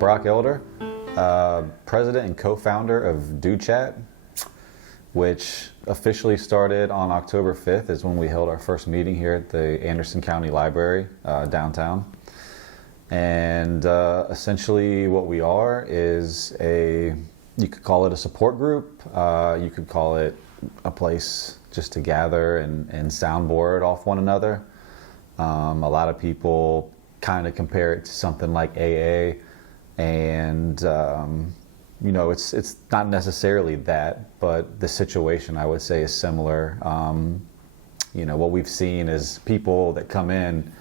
Brock Elder, president and co-founder of Do Chat, which officially started on October 5th is when we held our first meeting here at the Anderson County Library downtown. And essentially what we are is you could call it a support group, you could call it a place just to gather and soundboard off one another. A lot of people kind of compare it to something like AA, and it's not necessarily that, but the situation I would say is similar. What we've seen is people that come in,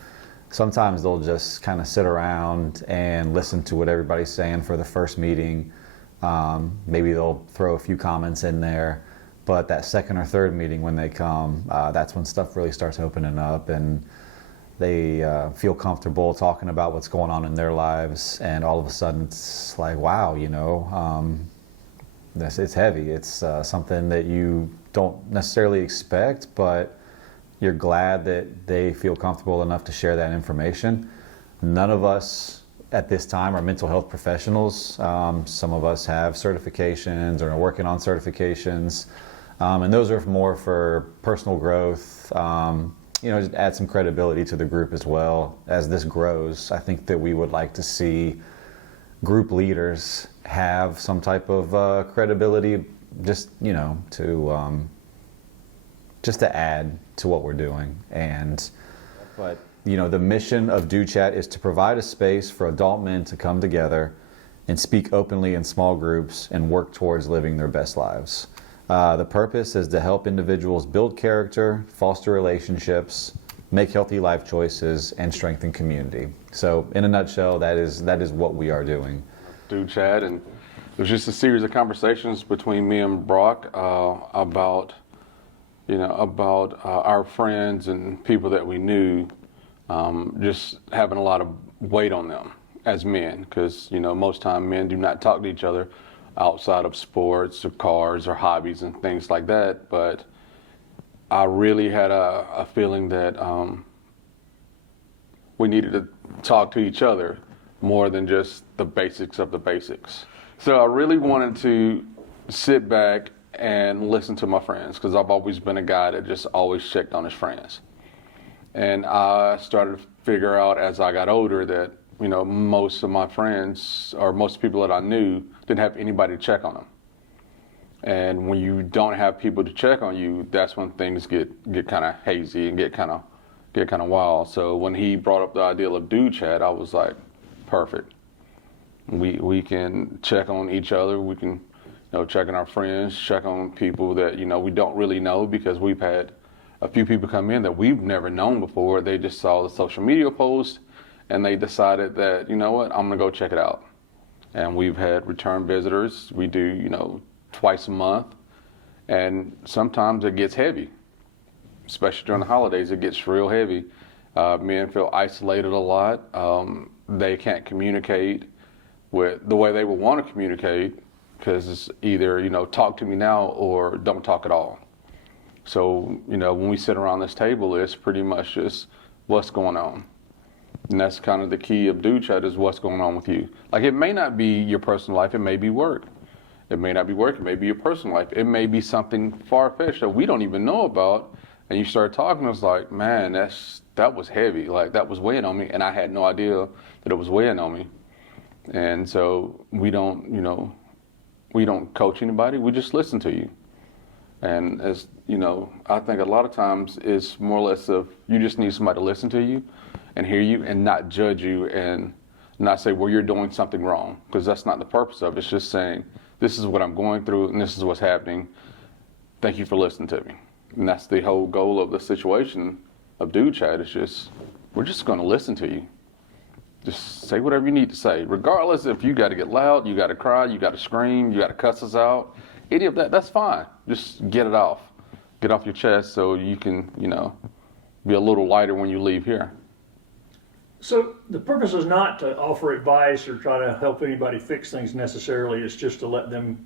sometimes they'll just kind of sit around and listen to what everybody's saying for the first meeting. Maybe they'll throw a few comments in there, but that second or third meeting when they come, that's when stuff really starts opening up, and they feel comfortable talking about what's going on in their lives, and all of a sudden it's like, wow, it's heavy. It's something that you don't necessarily expect, but you're glad that they feel comfortable enough to share that information. None of us at this time are mental health professionals. Some of us have certifications or are working on certifications, and those are more for personal growth. Just add some credibility to the group as well. As this grows, I think that we would like to see group leaders have some type of credibility, just to add to what we're doing. But the mission of Do Chat is to provide a space for adult men to come together and speak openly in small groups and work towards living their best lives. The purpose is to help individuals build character, foster relationships, make healthy life choices, and strengthen community. So in a nutshell, that is what we are doing. Do Chat, and it was just a series of conversations between me and Brock about our friends and people that we knew, just having a lot of weight on them as men, because most time men do not talk to each other outside of sports or cars or hobbies and things like that. But I really had a feeling that we needed to talk to each other more than just the basics of the basics. So I really wanted to sit back and listen to my friends, because I've always been a guy that just always checked on his friends. And I started to figure out as I got older that most of my friends, or most people that I knew, didn't have anybody to check on them. And when you don't have people to check on you, that's when things get kind of hazy and get kind of wild. So when he brought up the idea of Do Chat, I was like, perfect. We can check on each other. We can check on our friends, check on people that we don't really know, because we've had a few people come in that we've never known before. They just saw the social media post and they decided that, I'm gonna go check it out. And we've had return visitors. We do, twice a month. And sometimes it gets heavy, especially during the holidays. It gets real heavy. Men feel isolated a lot. They can't communicate with the way they would want to communicate, because it's either, talk to me now or don't talk at all. So, when we sit around this table, it's pretty much just what's going on. And that's kind of the key of Do Chat, is what's going on with you. Like, it may not be your personal life, it may be work. It may not be work, it may be your personal life. It may be something far-fetched that we don't even know about. And you start talking, it's like, man, that was heavy. Like, that was weighing on me, and I had no idea that it was weighing on me. And so we don't coach anybody, we just listen to you. And as I think a lot of times it's more or less of, you just need somebody to listen to you and hear you and not judge you and not say, well, you're doing something wrong, because that's not the purpose of it. It's just saying, this is what I'm going through and this is what's happening. Thank you for listening to me. And that's the whole goal of the situation of Do Chat. It's just, we're just going to listen to you. Just say whatever you need to say, regardless if you got to get loud, you got to cry, you got to scream, you got to cuss us out. Any of that, that's fine. Just get it off. Get off your chest so you can, be a little lighter when you leave here. So the purpose is not to offer advice or try to help anybody fix things necessarily. It's just to let them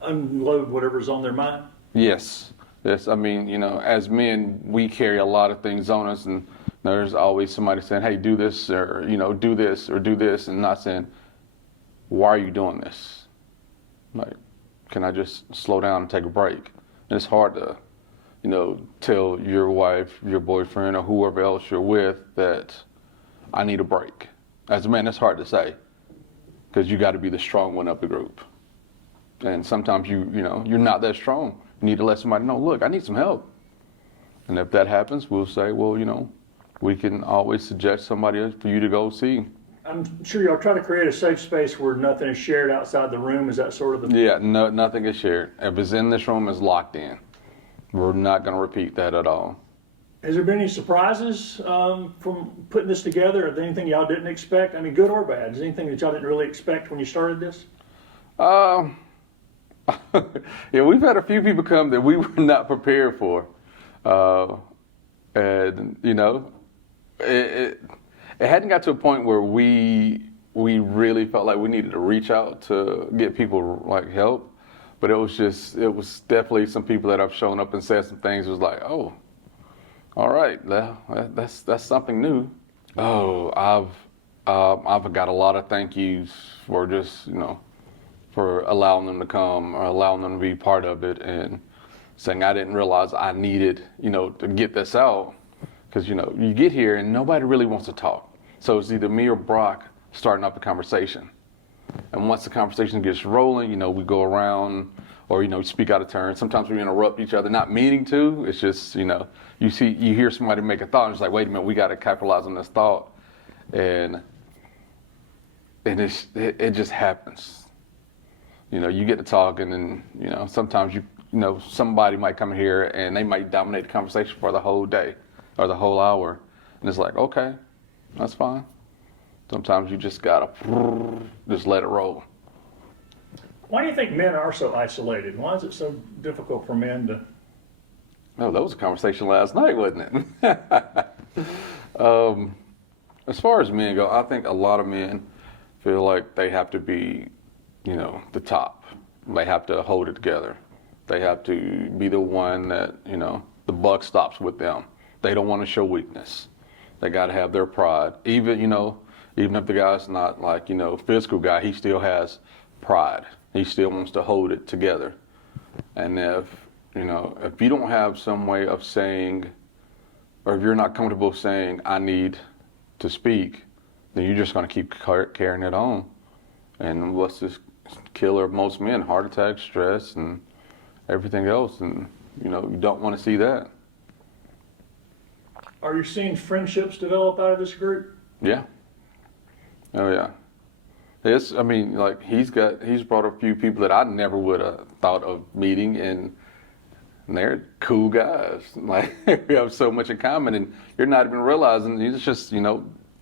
unload whatever's on their mind. Yes. Yes. I mean, as men, we carry a lot of things on us, and there's always somebody saying, hey, do this, or, do this, or do this, and not saying, why are you doing this? Like, can I just slow down and take a break? And it's hard to, tell your wife, your boyfriend, or whoever else you're with that I need a break. As a man, it's hard to say because you got to be the strong one of the group. And sometimes you're not that strong. You need to let somebody know, look, I need some help. And if that happens, we'll say, well, we can always suggest somebody else for you to go see. I'm sure y'all try to create a safe space where nothing is shared outside the room. Is that sort of the... Yeah, no, nothing is shared. If it's in this room, it's locked in. We're not going to repeat that at all. Has there been any surprises from putting this together? Or anything y'all didn't expect? I mean, good or bad? Is there anything that y'all didn't really expect when you started this? Yeah, we've had a few people come that we were not prepared for. And, it hadn't got to a point where we really felt like we needed to reach out to get people like help. But it was definitely some people that have shown up and said some things. It was like, oh, all right, that's something new. Oh, I've got a lot of thank yous for just, for allowing them to come or allowing them to be part of it and saying I didn't realize I needed, to get this out. Because, you get here and nobody really wants to talk. So it's either me or Brock starting up a conversation. And once the conversation gets rolling, we go around or, speak out of turn. Sometimes we interrupt each other, not meaning to. It's just, you hear somebody make a thought and it's like, wait a minute, we got to capitalize on this thought. And it just happens. You get to talking and, sometimes somebody might come here and they might dominate the conversation for the whole day or the whole hour. And it's like, okay, that's fine. Sometimes you just gotta just let it roll. Why do you think men are so isolated? Why is it so difficult for men to... Oh, that was a conversation last night, wasn't it? As far as men go, I think a lot of men feel like they have to be, the top. They have to hold it together. They have to be the one that, the buck stops with them. They don't want to show weakness. They got to have their pride. Even if the guy's not like, physical guy, he still has pride. He still wants to hold it together. And if you don't have some way of saying, or if you're not comfortable saying, I need to speak, then you're just going to keep carrying it on. And what's this killer of most men? Heart attack, stress, and everything else. And, you don't want to see that. Are you seeing friendships develop out of this group? Yeah. Oh yeah. He's brought a few people that I never would have thought of meeting, and they're cool guys. Like we have so much in common, and you're not even realizing it's just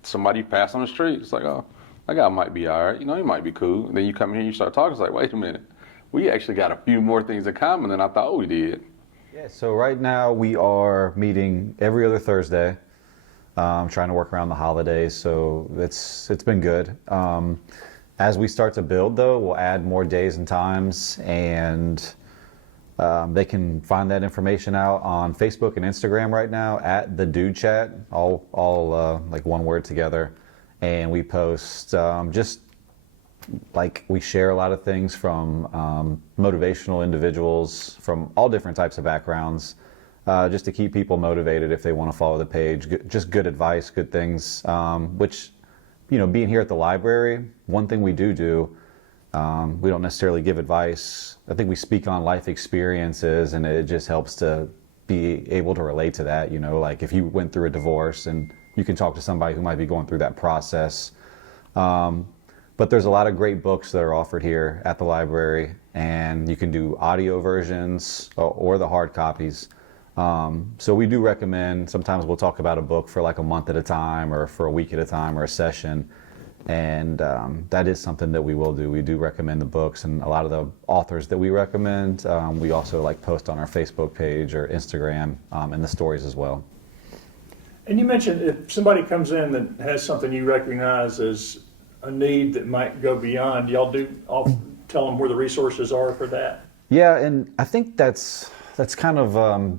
somebody you pass on the street. It's like, oh, that guy might be all right. He might be cool. And then you come in here and you start talking. It's like, wait a minute, we actually got a few more things in common than I thought we did. Yeah, so right now we are meeting every other Thursday, trying to work around the holidays, so it's been good. As we start to build, though, we'll add more days and times, and they can find that information out on Facebook and Instagram right now at the Dude Chat, all like one word together, and we post just like we share a lot of things from motivational individuals from all different types of backgrounds, just to keep people motivated if they want to follow the page. Just good advice, good things, which, being here at the library, one thing we do, we don't necessarily give advice. I think we speak on life experiences, and it just helps to be able to relate to that, like if you went through a divorce and you can talk to somebody who might be going through that process. But there's a lot of great books that are offered here at the library, and you can do audio versions or the hard copies. So we do recommend, sometimes we'll talk about a book for like a month at a time or for a week at a time or a session. And that is something that we will do. We do recommend the books, and a lot of the authors that we recommend, we also like post on our Facebook page or Instagram, and the stories as well. And you mentioned if somebody comes in that has something you recognize as a need that might go beyond, y'all tell them where the resources are for that? Yeah, and I think that's kind of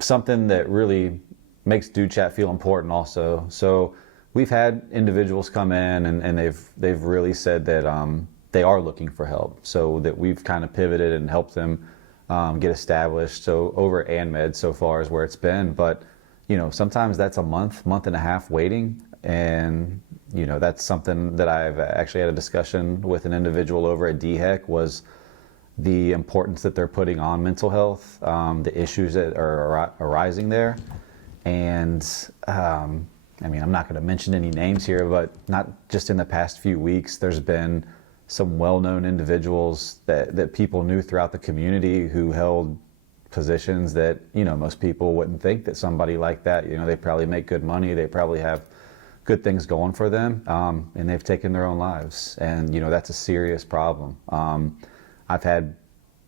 something that really makes Dude Chat feel important also. So we've had individuals come in and they've really said that they are looking for help, so that we've kind of pivoted and helped them get established. So over at ANMED so far is where it's been, but sometimes that's a month and a half waiting. And that's something that I've actually had a discussion with an individual over at DHEC, was the importance that they're putting on mental health, the issues that are arising there. And I'm not going to mention any names here, but not just in the past few weeks, there's been some well-known individuals that people knew throughout the community who held positions that most people wouldn't think that somebody like that, they probably make good money, they probably have good things going for them, and they've taken their own lives. And that's a serious problem. I've had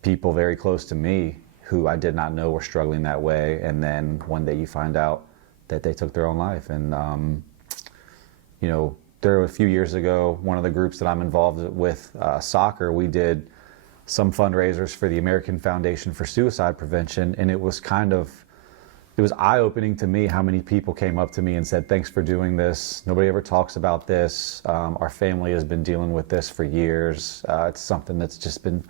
people very close to me who I did not know were struggling that way, and then one day you find out that they took their own life. And there were a few years ago, one of the groups that I'm involved with, soccer, we did some fundraisers for the American Foundation for Suicide Prevention, and it was eye-opening to me how many people came up to me and said, "Thanks for doing this. Nobody ever talks about this. Our family has been dealing with this for years." It's something that's just been,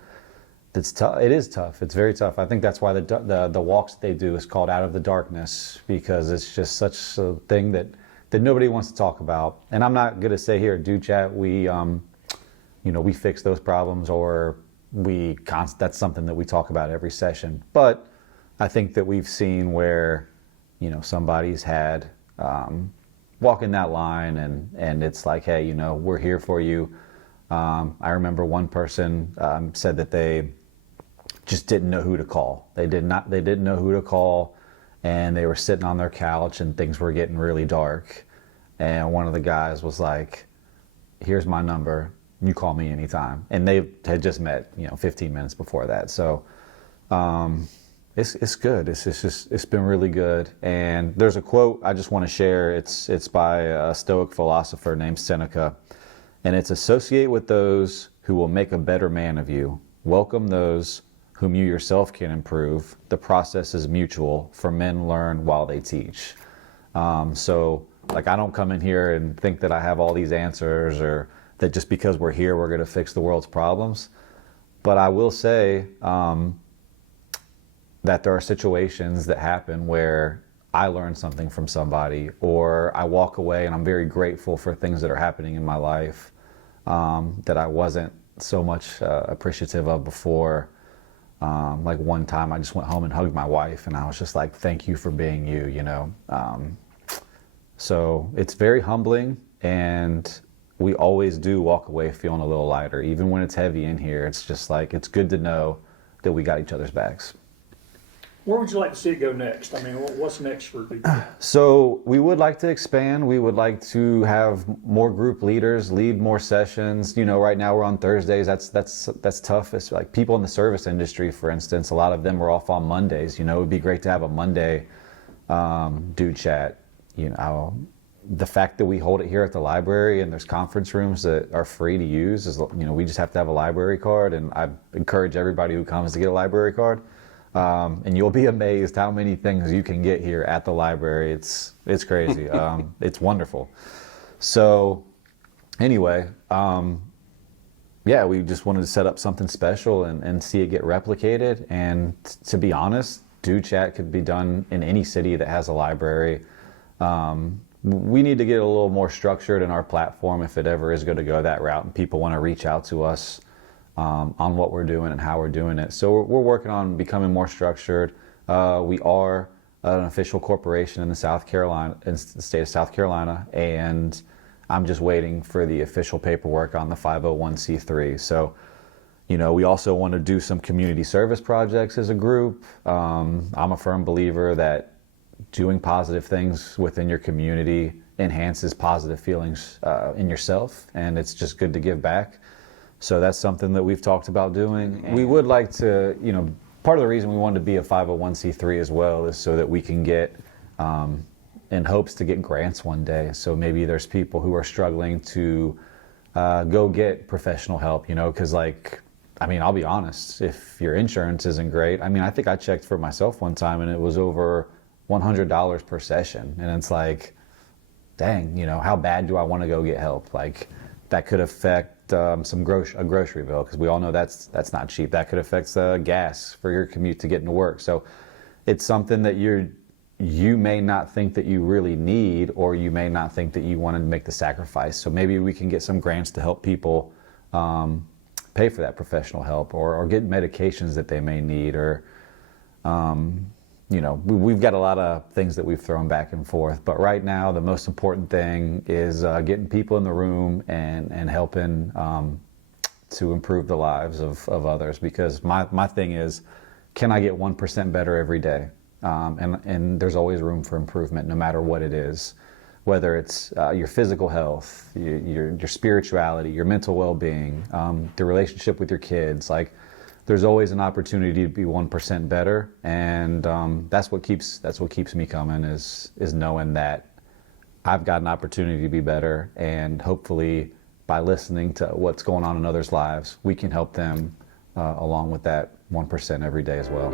it's tough. It is tough. It's very tough. I think that's why the walks that they do is called Out of the Darkness, because it's just such a thing that nobody wants to talk about. And I'm not going to say here at Do Chat we fix those problems, or that's something that we talk about every session. But I think that we've seen where, somebody's had walking that line, and it's like, hey, we're here for you. I remember one person said that they just didn't know who to call. They didn't know who to call, and they were sitting on their couch and things were getting really dark. And one of the guys was like, "Here's my number. You call me anytime." And they had just met, 15 minutes before that. So, it's good. It's been really good. And there's a quote I just want to share. It's by a Stoic philosopher named Seneca, and it's, "Associate with those who will make a better man of you. Welcome those whom you yourself can improve. The process is mutual, for men learn while they teach." So, I don't come in here and think that I have all these answers, or that just because we're here, we're going to fix the world's problems. But I will say, that there are situations that happen where I learn something from somebody, or I walk away and I'm very grateful for things that are happening in my life that I wasn't so much appreciative of before. Like one time I just went home and hugged my wife, and I was just like, "Thank you for being you," So it's very humbling, and we always do walk away feeling a little lighter. Even when it's heavy in here, it's just like, it's good to know that we got each other's backs. Where would you like to see it go next? What's next for you? So we would like to expand. We would like to have more group leaders lead more sessions. Right now we're on Thursdays. That's tough. It's like people in the service industry, for instance, a lot of them are off on Mondays. It would be great to have a Monday Do Chat. The fact that we hold it here at the library and there's conference rooms that are free to use is, we just have to have a library card, and I encourage everybody who comes to get a library card. And you'll be amazed how many things you can get here at the library. It's crazy. It's wonderful. So anyway, we just wanted to set up something special and see it get replicated. And to be honest, Do Chat could be done in any city that has a library. We need to get a little more structured in our platform if it ever is going to go that route and people want to reach out to us on what we're doing and how we're doing it. So we're working on becoming more structured. We are an official corporation in the state of South Carolina, and I'm just waiting for the official paperwork on the 501c3. So, we also want to do some community service projects as a group. I'm a firm believer that doing positive things within your community enhances positive feelings in yourself, and it's just good to give back. So that's something that we've talked about doing. We would like to, part of the reason we wanted to be a 501c3 as well is so that we can get, in hopes to get grants one day. So maybe there's people who are struggling to go get professional help, because I'll be honest, if your insurance isn't great, I think I checked for myself one time and it was over $100 per session. And it's like, dang, how bad do I want to go get help? Like that could affect a grocery bill, because we all know that's not cheap. That could affect gas for your commute to get into work. So it's something that you may not think that you really need, or you may not think that you want to make the sacrifice. So maybe we can get some grants to help people pay for that professional help, or get medications that they may need, or we've got a lot of things that we've thrown back and forth. But right now, the most important thing is getting people in the room and helping to improve the lives of others. Because my thing is, can I get 1% better every day? And there's always room for improvement, no matter what it is, whether it's your physical health, your spirituality, your mental well-being, the relationship with your kids. Like, there's always an opportunity to be 1% better, and that's what keeps me coming, is knowing that I've got an opportunity to be better, and hopefully by listening to what's going on in others' lives, we can help them along with that 1% every day as well.